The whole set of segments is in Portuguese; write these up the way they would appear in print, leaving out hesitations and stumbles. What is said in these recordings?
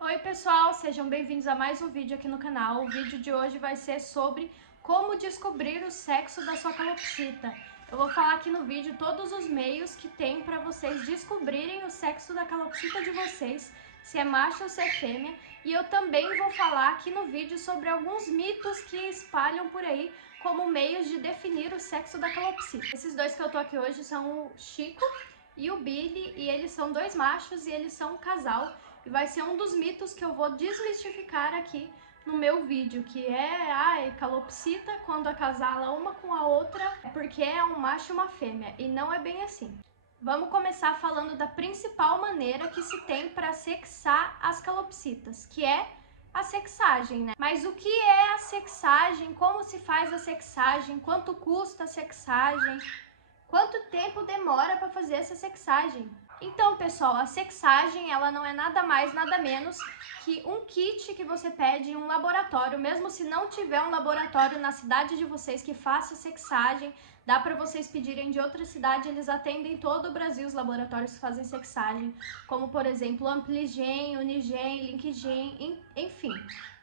Oi pessoal, sejam bem-vindos a mais um vídeo aqui no canal. O vídeo de hoje vai ser sobre como descobrir o sexo da sua calopsita. Eu vou falar aqui no vídeo todos os meios que tem para vocês descobrirem o sexo da calopsita de vocês, se é macho ou se é fêmea. E eu também vou falar aqui no vídeo sobre alguns mitos que espalham por aí como meios de definir o sexo da calopsita. Esses dois que eu tô aqui hoje são o Chico e o Billy, e eles são dois machos e eles são um casal. E vai ser um dos mitos que eu vou desmistificar aqui no meu vídeo, que é calopsita, quando acasala uma com a outra, é porque é um macho e uma fêmea, e não é bem assim. Vamos começar falando da principal maneira que se tem para sexar as calopsitas, que é a sexagem, né? Mas o que é a sexagem? Como se faz a sexagem? Quanto custa a sexagem? Quanto tempo demora para fazer essa sexagem? Então, pessoal, a sexagem ela não é nada mais, nada menos que um kit que você pede em um laboratório. Mesmo se não tiver um laboratório na cidade de vocês que faça sexagem, dá para vocês pedirem de outra cidade, eles atendem todo o Brasil, os laboratórios que fazem sexagem, como por exemplo Ampligen, Unigen, Linkgen, enfim.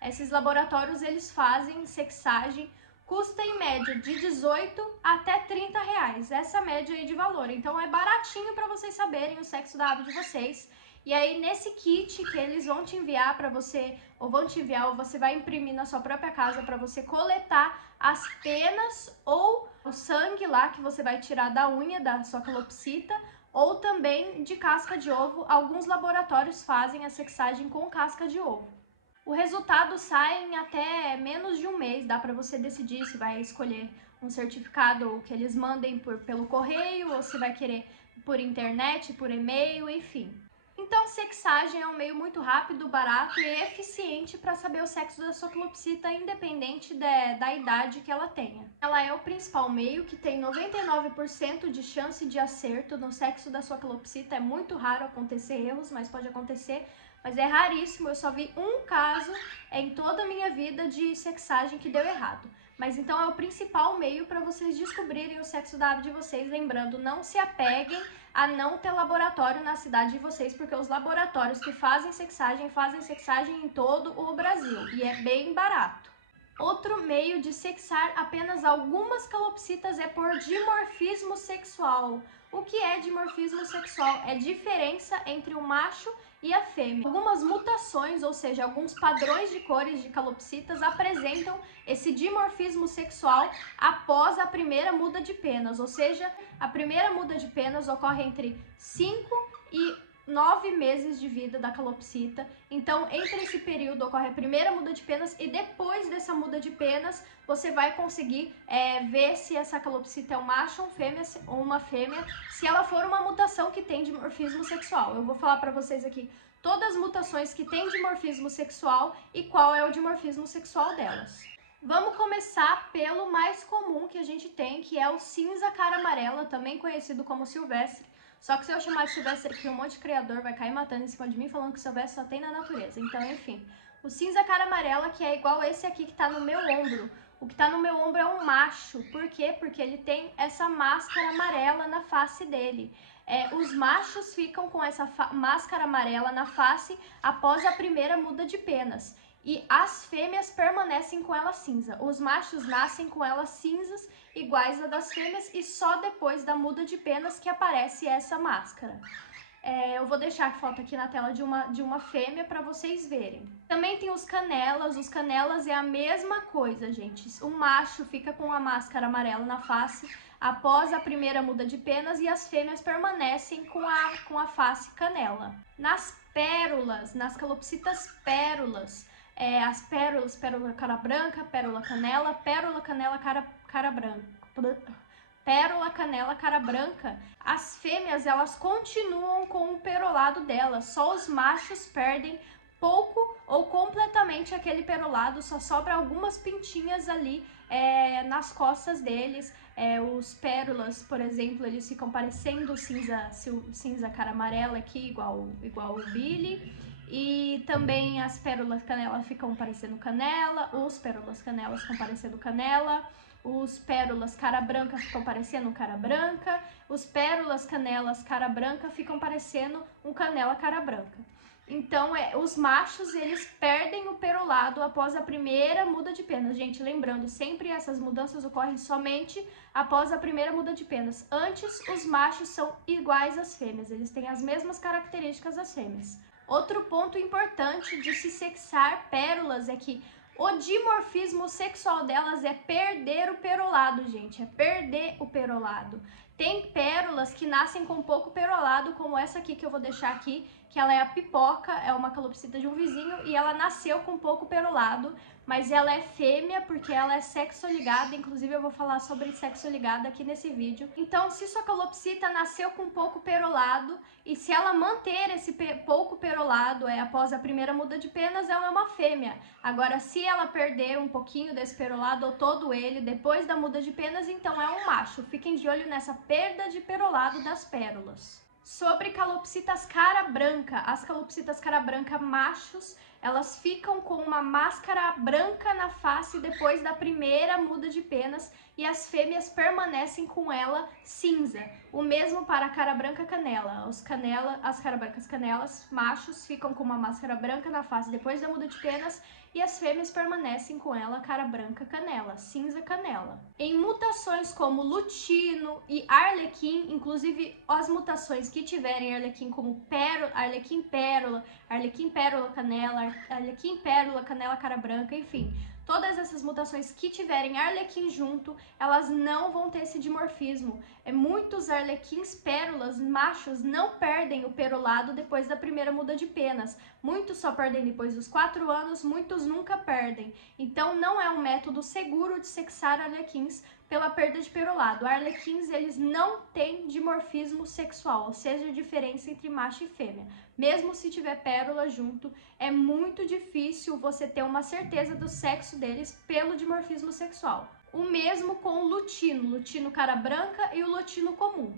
Esses laboratórios eles fazem sexagem. Custa em média de 18 até 30 reais, essa média aí de valor. Então é baratinho para vocês saberem o sexo da ave de vocês. E aí nesse kit que eles vão te enviar para você, ou vão te enviar, ou você vai imprimir na sua própria casa para você coletar as penas ou o sangue lá que você vai tirar da unha da sua calopsita, ou também de casca de ovo. Alguns laboratórios fazem a sexagem com casca de ovo. O resultado sai em até menos de um mês, dá para você decidir se vai escolher um certificado que eles mandem pelo correio ou se vai querer por internet, por e-mail, enfim. Então, sexagem é um meio muito rápido, barato e eficiente para saber o sexo da sua calopsita, independente da idade que ela tenha. Ela é o principal meio que tem 99% de chance de acerto no sexo da sua calopsita. É muito raro acontecer erros, mas pode acontecer. Mas é raríssimo, eu só vi um caso em toda a minha vida de sexagem que deu errado. Mas então é o principal meio para vocês descobrirem o sexo da ave de vocês. Lembrando, não se apeguem a não ter laboratório na cidade de vocês, porque os laboratórios que fazem sexagem em todo o Brasil e é bem barato. Outro meio de sexar apenas algumas calopsitas é por dimorfismo sexual. O que é dimorfismo sexual? É diferença entre o macho e a fêmea. Algumas mutações, ou seja, alguns padrões de cores de calopsitas apresentam esse dimorfismo sexual após a primeira muda de penas, ou seja, a primeira muda de penas ocorre entre 5 e 9 meses de vida da calopsita. Então, entre esse período ocorre a primeira muda de penas e depois dessa muda de penas você vai conseguir ver se essa calopsita é um macho ou uma fêmea, se ela for uma mutação que tem dimorfismo sexual. Eu vou falar para vocês aqui todas as mutações que tem dimorfismo sexual e qual é o dimorfismo sexual delas. Vamos começar pelo mais comum que a gente tem, que é o cinza cara amarela, também conhecido como silvestre. Só que se eu chamar de silvestre aqui, um monte de criador vai cair matando em cima de mim, falando que silvestre só tem na natureza. Então, enfim, o cinza cara amarela, que é igual esse aqui que tá no meu ombro. O que tá no meu ombro é um macho. Por quê? Porque ele tem essa máscara amarela na face dele. Os machos ficam com essa máscara amarela na face após a primeira muda de penas. E as fêmeas permanecem com ela cinza. Os machos nascem com elas cinzas, iguais a das fêmeas, e só depois da muda de penas que aparece essa máscara. Eu vou deixar a foto aqui na tela de uma fêmea para vocês verem. Também tem os canelas é a mesma coisa, gente. O macho fica com a máscara amarela na face após a primeira muda de penas e as fêmeas permanecem com a face canela. Nas pérolas, nas calopsitas pérolas, as pérolas, pérola cara branca, pérola canela cara branca. Pérola, canela, cara branca, as fêmeas elas continuam com o perolado delas, só os machos perdem pouco ou completamente aquele perolado, só sobra algumas pintinhas ali nas costas deles. Os pérolas, por exemplo, eles ficam parecendo cinza cara amarela aqui, igual o Billy. E também as pérolas canela ficam parecendo canela, os pérolas canelas ficam parecendo canela, os pérolas cara branca ficam parecendo cara branca, os pérolas canelas cara branca ficam parecendo um canela cara branca. Então, os machos, eles perdem o perolado após a primeira muda de penas. Gente, lembrando, sempre essas mudanças ocorrem somente após a primeira muda de penas. Antes, os machos são iguais às fêmeas, eles têm as mesmas características das fêmeas. Outro ponto importante de se sexar pérolas é que o dimorfismo sexual delas é perder o perolado, gente, é perder o perolado. Tem pérolas que nascem com pouco perolado, como essa aqui que eu vou deixar aqui, que ela é a Pipoca, é uma calopsita de um vizinho, e ela nasceu com pouco perolado, mas ela é fêmea porque ela é sexo-ligada, inclusive eu vou falar sobre sexo-ligada aqui nesse vídeo. Então, se sua calopsita nasceu com pouco perolado, e se ela manter esse pouco perolado após a primeira muda de penas, ela é uma fêmea. Agora, se ela perder um pouquinho desse perolado, ou todo ele, depois da muda de penas, então é um macho. Fiquem de olho nessa perda de perolado das pérolas. Sobre calopsitas cara branca, as calopsitas cara branca machos, elas ficam com uma máscara branca na face depois da primeira muda de penas e as fêmeas permanecem com ela cinza. O mesmo para a cara branca canela. As cara brancas canelas machos ficam com uma máscara branca na face depois da muda de penas e as fêmeas permanecem com ela cara branca canela, cinza canela. Em mutações como lutino e arlequim, inclusive as mutações que tiverem arlequim como arlequim pérola canela, arlequim pérola canela cara branca, enfim, todas essas mutações que tiverem arlequim junto, elas não vão ter esse dimorfismo. Muitos arlequins pérolas machos não perdem o perolado depois da primeira muda de penas. Muitos só perdem depois dos 4 anos, muitos nunca perdem. Então não é um método seguro de sexar arlequins pela perda de perolado. Arlequins, eles não têm dimorfismo sexual, ou seja, a diferença entre macho e fêmea. Mesmo se tiver pérola junto, é muito difícil você ter uma certeza do sexo deles pelo dimorfismo sexual. O mesmo com o lutino cara branca e o lutino comum.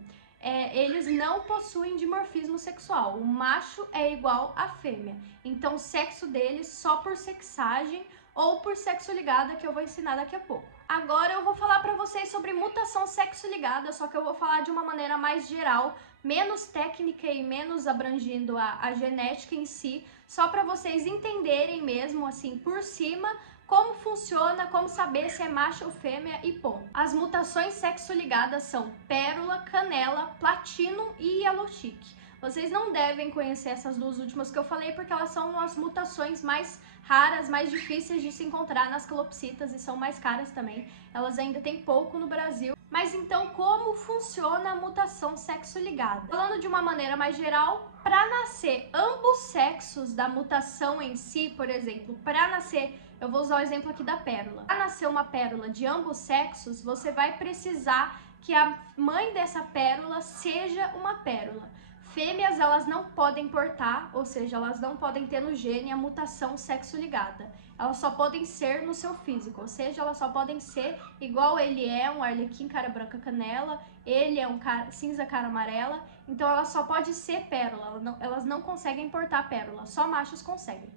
Eles não possuem dimorfismo sexual, o macho é igual à fêmea, então o sexo deles só por sexagem ou por sexo ligada, que eu vou ensinar daqui a pouco. Agora eu vou falar para vocês sobre mutação sexo ligada, só que eu vou falar de uma maneira mais geral, menos técnica e menos abrangindo a genética em si, só para vocês entenderem mesmo assim por cima como funciona, como saber se é macho ou fêmea e ponto. As mutações sexo-ligadas são pérola, canela, platino e yellow chick. Vocês não devem conhecer essas duas últimas que eu falei porque elas são as mutações mais raras, mais difíceis de se encontrar nas calopsitas e são mais caras também. Elas ainda têm pouco no Brasil. Mas então, como funciona a mutação sexo-ligada? Falando de uma maneira mais geral, para nascer ambos sexos da mutação em si, por exemplo, para nascer, eu vou usar o exemplo aqui da pérola. Para nascer uma pérola de ambos sexos, você vai precisar que a mãe dessa pérola seja uma pérola. Fêmeas, elas não podem portar, ou seja, elas não podem ter no gene a mutação sexo-ligada. Elas só podem ser no seu físico, ou seja, elas só podem ser igual ele é, um arlequim cara branca canela, ele é um cinza cara amarela, então ela só pode ser pérola, elas não conseguem portar pérola, só machos conseguem.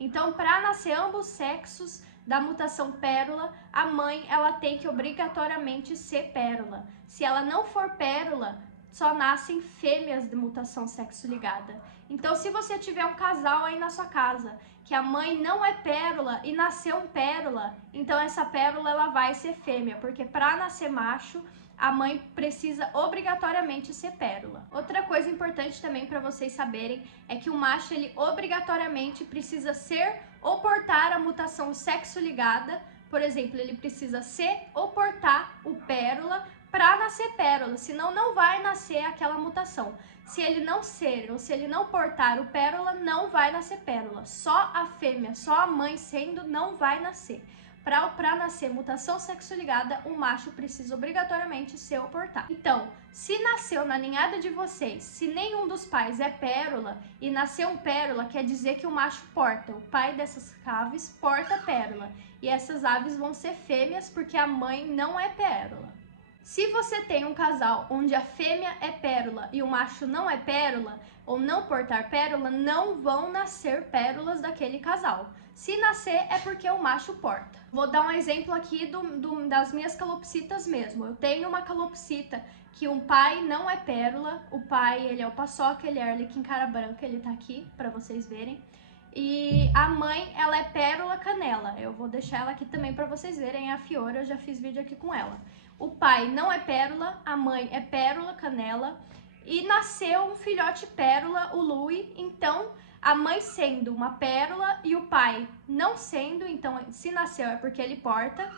Então, para nascer ambos sexos da mutação pérola, a mãe ela tem que obrigatoriamente ser pérola. Se ela não for pérola, só nascem fêmeas de mutação sexo-ligada. Então, se você tiver um casal aí na sua casa, que a mãe não é pérola e nasceu um pérola, então essa pérola ela vai ser fêmea, porque para nascer macho, a mãe precisa obrigatoriamente ser pérola. Outra coisa importante também para vocês saberem é que o macho ele obrigatoriamente precisa ser ou portar a mutação sexo-ligada. Por exemplo, ele precisa ser ou portar o pérola para nascer pérola, senão não vai nascer aquela mutação. Se ele não ser ou se ele não portar o pérola, não vai nascer pérola. Só a fêmea, só a mãe sendo, não vai nascer. Para nascer mutação sexo-ligada, o macho precisa obrigatoriamente ser ou portar. Então, se nasceu na ninhada de vocês, se nenhum dos pais é pérola e nasceu um pérola, quer dizer que o macho porta. O pai dessas aves porta pérola. E essas aves vão ser fêmeas porque a mãe não é pérola. Se você tem um casal onde a fêmea é pérola e o macho não é pérola, ou não portar pérola, não vão nascer pérolas daquele casal. Se nascer é porque o macho porta. Vou dar um exemplo aqui das minhas calopsitas mesmo. Eu tenho uma calopsita que um pai não é pérola, o pai ele é o paçoca, ele é arlequim cara branca, ele tá aqui pra vocês verem. E a mãe, ela é pérola canela. Eu vou deixar ela aqui também pra vocês verem, a Fiora, eu já fiz vídeo aqui com ela. O pai não é pérola, a mãe é pérola canela. E nasceu um filhote pérola, o Louie. Então, a mãe sendo uma pérola e o pai não sendo, então se nasceu é porque ele porta,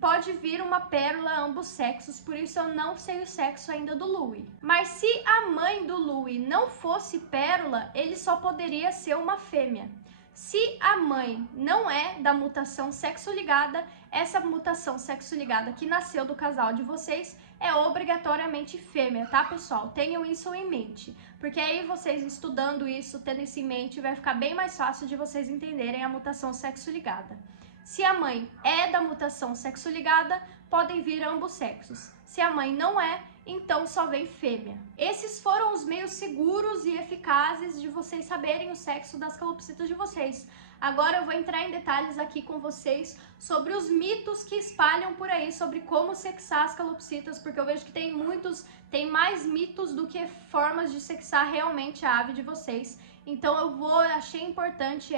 pode vir uma pérola ambos sexos, por isso eu não sei o sexo ainda do Louie. Mas se a mãe do Louie não fosse pérola, ele só poderia ser uma fêmea. Se a mãe não é da mutação sexo-ligada, essa mutação sexo-ligada que nasceu do casal de vocês é obrigatoriamente fêmea, tá, pessoal? Tenham isso em mente, porque aí vocês estudando isso, tendo isso em mente, vai ficar bem mais fácil de vocês entenderem a mutação sexo-ligada. Se a mãe é da mutação sexo-ligada, podem vir ambos sexos. Se a mãe não é, então só vem fêmea. Esses foram os meios seguros e eficazes de vocês saberem o sexo das calopsitas de vocês. Agora eu vou entrar em detalhes aqui com vocês sobre os mitos que espalham por aí sobre como sexar as calopsitas, porque eu vejo que tem mais mitos do que formas de sexar realmente a ave de vocês. Então achei importante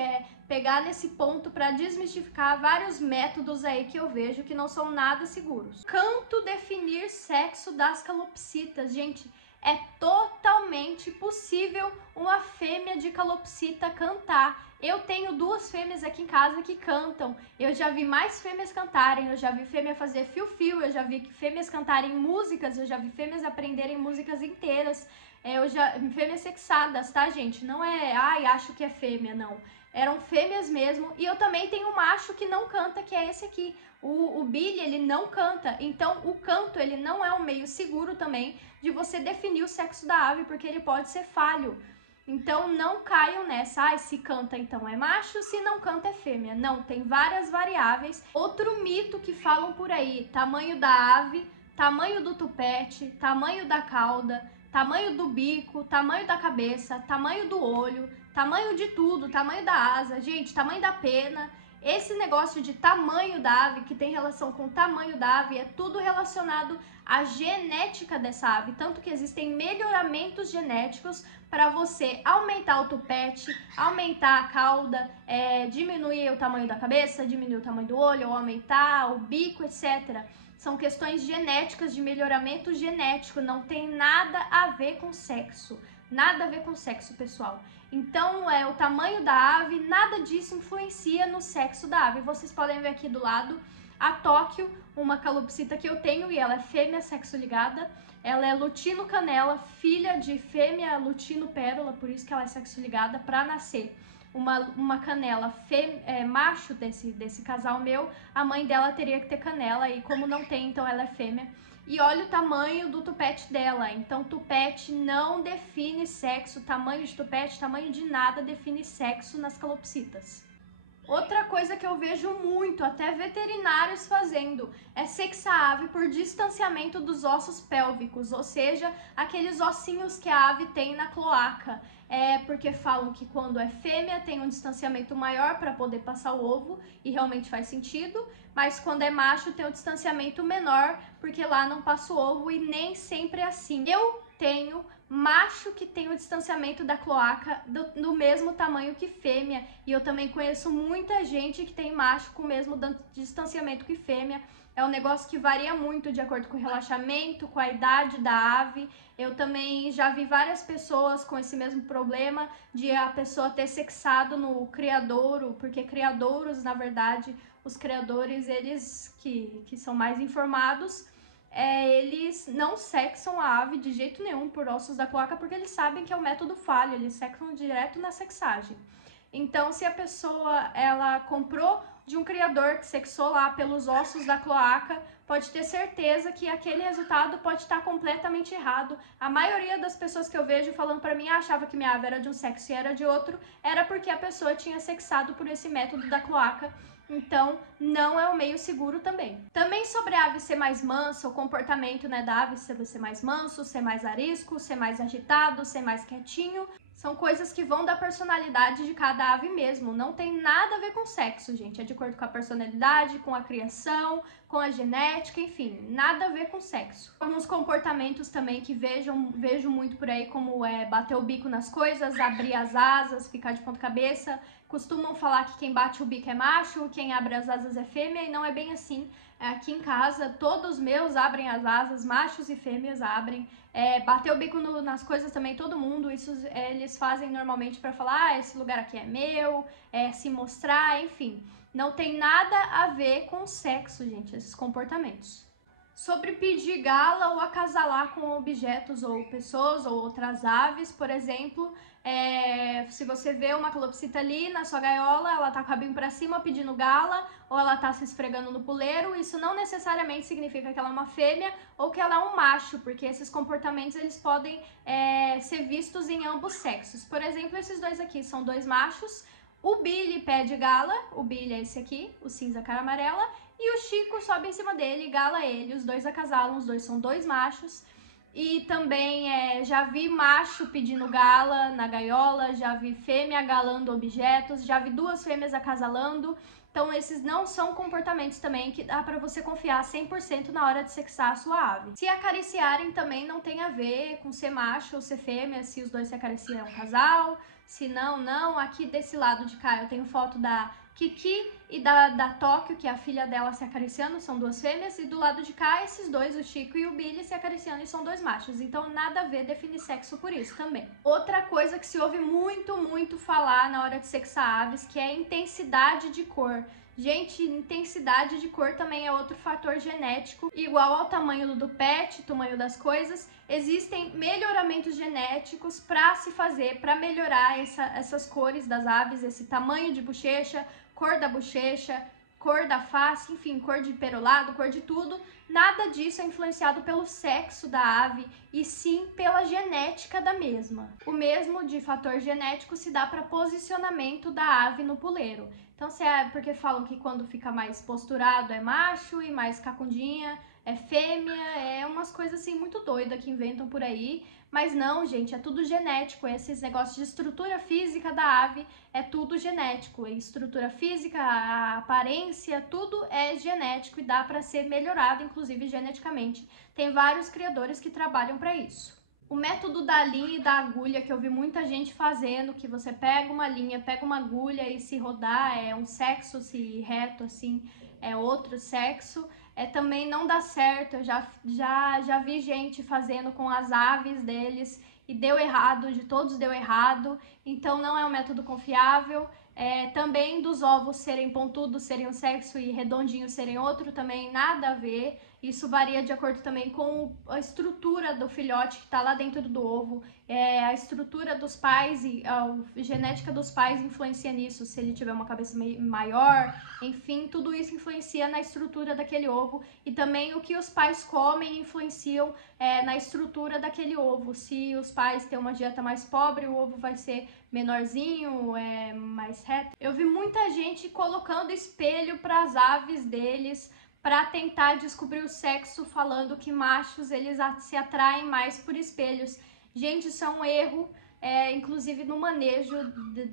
pegar nesse ponto para desmistificar vários métodos aí que eu vejo que não são nada seguros. Canto definir sexo das calopsitas, gente, é totalmente possível uma fêmea de calopsita cantar. Eu tenho 2 fêmeas aqui em casa que cantam. Eu já vi mais fêmeas cantarem, eu já vi fêmea fazer fio-fio, eu já vi fêmeas cantarem músicas, eu já vi fêmeas aprenderem músicas inteiras. Fêmeas sexadas, tá, gente? Não é, ai, acho que é fêmea, não. Eram fêmeas mesmo. E eu também tenho um macho que não canta, que é esse aqui. O Billy, ele não canta. Então, o canto, ele não é um meio seguro também de você definir o sexo da ave, porque ele pode ser falho. Então, não caiam nessa. Ai, se canta, então é macho, se não canta, é fêmea. Não, tem várias variáveis. Outro mito que falam por aí, tamanho da ave, tamanho do tupete, tamanho da cauda, tamanho do bico, tamanho da cabeça, tamanho do olho, tamanho de tudo, tamanho da asa, gente, tamanho da pena. Esse negócio de tamanho da ave, que tem relação com o tamanho da ave, é tudo relacionado à genética dessa ave. Tanto que existem melhoramentos genéticos para você aumentar o tupete, aumentar a cauda, diminuir o tamanho da cabeça, diminuir o tamanho do olho, ou aumentar o bico, etc. São questões genéticas, de melhoramento genético, não tem nada a ver com sexo. Nada a ver com sexo, pessoal. Então, o tamanho da ave, nada disso influencia no sexo da ave. Vocês podem ver aqui do lado a Tóquio, uma calopsita que eu tenho, e ela é fêmea sexo-ligada. Ela é lutino canela, filha de fêmea lutino pérola, por isso que ela é sexo-ligada, para nascer uma canela macho desse casal meu, a mãe dela teria que ter canela, e como não tem, então ela é fêmea. E olha o tamanho do tupete dela. Então, tupete não define sexo, tamanho de tupete, tamanho de nada define sexo nas calopsitas. Outra coisa que eu vejo muito, até veterinários fazendo, é sexar a ave por distanciamento dos ossos pélvicos, ou seja, aqueles ossinhos que a ave tem na cloaca. Porque falam que quando é fêmea tem um distanciamento maior para poder passar o ovo, e realmente faz sentido, mas quando é macho tem um distanciamento menor, porque lá não passa o ovo, e nem sempre é assim. Eu tenho macho que tem o distanciamento da cloaca do mesmo tamanho que fêmea, e eu também conheço muita gente que tem macho com o mesmo distanciamento que fêmea. É um negócio que varia muito de acordo com o relaxamento, com a idade da ave. Eu também já vi várias pessoas com esse mesmo problema de a pessoa ter sexado no criadouro, porque criadouros, na verdade, os criadores, eles que são mais informados, eles não sexam a ave de jeito nenhum por ossos da cloaca, porque eles sabem que é o método falho, eles sexam direto na sexagem. Então, se a pessoa ela comprou de um criador que sexou lá pelos ossos da cloaca, pode ter certeza que aquele resultado pode estar completamente errado. A maioria das pessoas que eu vejo falando pra mim, achava que minha ave era de um sexo e era de outro, era porque a pessoa tinha sexado por esse método da cloaca. Então, não é um meio seguro também. Também sobre a ave ser mais mansa, o comportamento, né, da ave ser mais manso, ser mais arisco, ser mais agitado, ser mais quietinho. São coisas que vão da personalidade de cada ave mesmo. Não tem nada a ver com sexo, gente. É de acordo com a personalidade, com a criação, com a genética, enfim, nada a ver com sexo. Alguns comportamentos também que vejo muito por aí, como bater o bico nas coisas, abrir as asas, ficar de ponta cabeça. Costumam falar que quem bate o bico é macho, quem abre as asas é fêmea, e não é bem assim. Aqui em casa, todos meus abrem as asas, machos e fêmeas abrem. Bater o bico nas coisas também, todo mundo, isso eles fazem normalmente para falar, esse lugar aqui é meu, se mostrar, enfim. Não tem nada a ver com sexo, gente, esses comportamentos. Sobre pedir gala ou acasalar com objetos ou pessoas ou outras aves, por exemplo, se você vê uma calopsita ali na sua gaiola, ela tá com o rabinho pra cima pedindo gala, ou ela tá se esfregando no puleiro, isso não necessariamente significa que ela é uma fêmea ou que ela é um macho, porque esses comportamentos eles podem ser vistos em ambos sexos. Por exemplo, esses dois aqui são dois machos. O Billy pede gala, o Billy é esse aqui, o cinza cara amarela, e o Chico sobe em cima dele e gala ele, os dois acasalam, os dois são dois machos. E também já vi macho pedindo gala na gaiola, já vi fêmea galando objetos, já vi duas fêmeas acasalando. Então esses não são comportamentos também que dá pra você confiar 100% na hora de sexar a sua ave. Se acariciarem também não tem a ver com ser macho ou ser fêmea, se os dois se acariciam é um casal, se não, não. Aqui desse lado de cá eu tenho foto da Kiki e da Tóquio, que é a filha dela, se acariciando, são duas fêmeas, e do lado de cá esses dois, o Chico e o Billy, se acariciando e são dois machos, então nada a ver definir sexo por isso também. Outra coisa que se ouve muito falar na hora de sexar aves, que é a intensidade de cor. Gente, intensidade de cor também é outro fator genético, igual ao tamanho do pet, tamanho das coisas. Existem melhoramentos genéticos para se fazer, para melhorar essas cores das aves, esse tamanho de bochecha, cor da bochecha, cor da face, enfim, cor de perolado, cor de tudo. Nada disso é influenciado pelo sexo da ave, e sim pela genética da mesma. O mesmo de fator genético se dá para posicionamento da ave no puleiro. Então, porque falam que quando fica mais posturado é macho e mais cacundinha é fêmea, umas coisas assim muito doidas que inventam por aí. Mas não, gente, é tudo genético. Esses negócios de estrutura física da ave é tudo genético. A estrutura física, a aparência, tudo é genético e dá para ser melhorado, inclusive geneticamente. Tem vários criadores que trabalham para isso. O método da linha e da agulha, que eu vi muita gente fazendo, que você pega uma linha, pega uma agulha e se rodar é um sexo, se reto assim é outro sexo, também não dá certo. Eu já vi gente fazendo com as aves deles e deu errado, de todos deu errado, então não é um método confiável. Também dos ovos serem pontudos, serem um sexo, e redondinhos serem outro, também nada a ver. Isso varia de acordo também com a estrutura do filhote que está lá dentro do ovo. A estrutura dos pais e a genética dos pais influencia nisso, se ele tiver uma cabeça maior, enfim, tudo isso influencia na estrutura daquele ovo. E também o que os pais comem influenciam na estrutura daquele ovo. Se os pais têm uma dieta mais pobre, o ovo vai ser menorzinho, mais reto. Eu vi muita gente colocando espelho para as aves deles para tentar descobrir o sexo, falando que machos eles se atraem mais por espelhos. Gente, isso é um erro, inclusive no manejo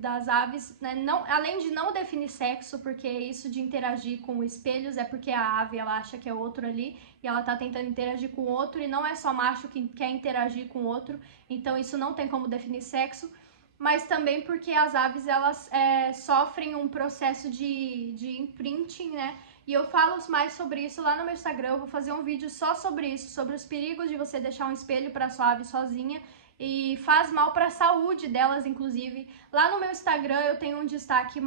das aves, né? Além de não definir sexo, porque isso de interagir com espelhos é porque a ave ela acha que é outro ali e ela tá tentando interagir com outro, e não é só macho que quer interagir com outro, então isso não tem como definir sexo. Mas também porque as aves elas sofrem um processo de imprinting, né? E eu falo mais sobre isso lá no meu Instagram. Eu vou fazer um vídeo só sobre isso, sobre os perigos de você deixar um espelho para sua ave sozinha, e faz mal para a saúde delas, inclusive. Lá no meu Instagram eu tenho um destaque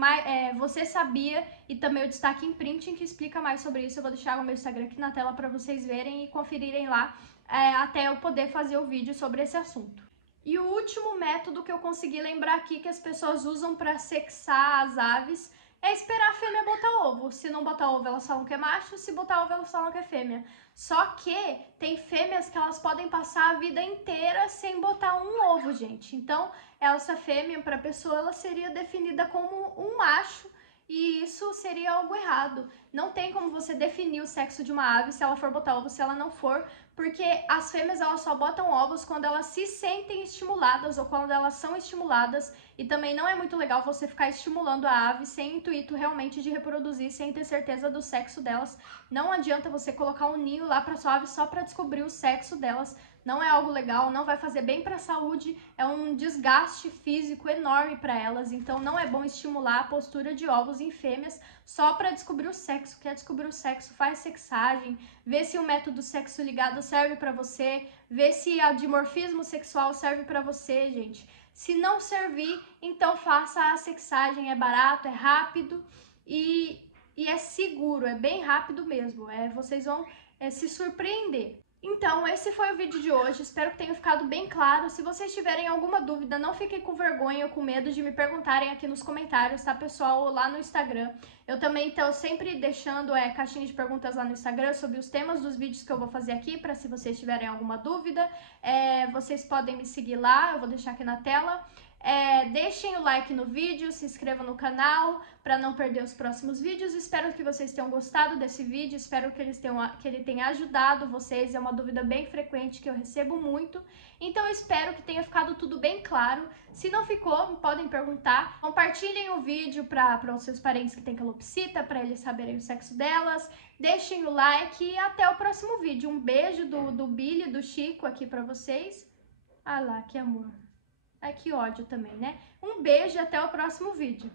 Você Sabia, e também o destaque Imprinting, que explica mais sobre isso. Eu vou deixar o meu Instagram aqui na tela para vocês verem e conferirem lá, até eu poder fazer o vídeo sobre esse assunto. E o último método que eu consegui lembrar aqui que as pessoas usam para sexar as aves é esperar a fêmea botar ovo. Se não botar ovo, elas falam que é macho, se botar ovo, elas falam que é fêmea. Só que tem fêmeas que elas podem passar a vida inteira sem botar um ovo, gente. Então, essa fêmea, para a pessoa, ela seria definida como um macho, e isso seria algo errado. Não tem como você definir o sexo de uma ave se ela for botar ovo, se ela não for, porque as fêmeas elas só botam ovos quando elas se sentem estimuladas ou quando elas são estimuladas, e também não é muito legal você ficar estimulando a ave sem intuito realmente de reproduzir, sem ter certeza do sexo delas. Não adianta você colocar um ninho lá para sua ave só para descobrir o sexo delas. Não é algo legal, não vai fazer bem para a saúde, é um desgaste físico enorme para elas, então não é bom estimular a postura de ovos em fêmeas só para descobrir o sexo. Quer descobrir o sexo, faz sexagem, vê se o método sexo ligado serve para você, vê se a dimorfismo sexual serve para você, gente. Se não servir, então faça a sexagem, é barato, é rápido e é seguro, é bem rápido mesmo, vocês vão se surpreender. Então, esse foi o vídeo de hoje, espero que tenha ficado bem claro. Se vocês tiverem alguma dúvida, não fiquem com vergonha ou com medo de me perguntarem aqui nos comentários, tá, pessoal? Ou lá no Instagram. Eu também estou sempre deixando caixinha de perguntas lá no Instagram sobre os temas dos vídeos que eu vou fazer aqui, para se vocês tiverem alguma dúvida, vocês podem me seguir lá, eu vou deixar aqui na tela. Deixem o like no vídeo, se inscrevam no canal para não perder os próximos vídeos. Espero que vocês tenham gostado desse vídeo, espero que ele tenha ajudado vocês. É uma dúvida bem frequente que eu recebo muito, então eu espero que tenha ficado tudo bem claro. Se não ficou, podem perguntar. Compartilhem o vídeo para os seus parentes que têm calopsita, para eles saberem o sexo delas. Deixem o like e até o próximo vídeo. Um beijo do Billy e do Chico aqui para vocês. Ah lá, que amor. Ai, que ódio também, né? Um beijo e até o próximo vídeo.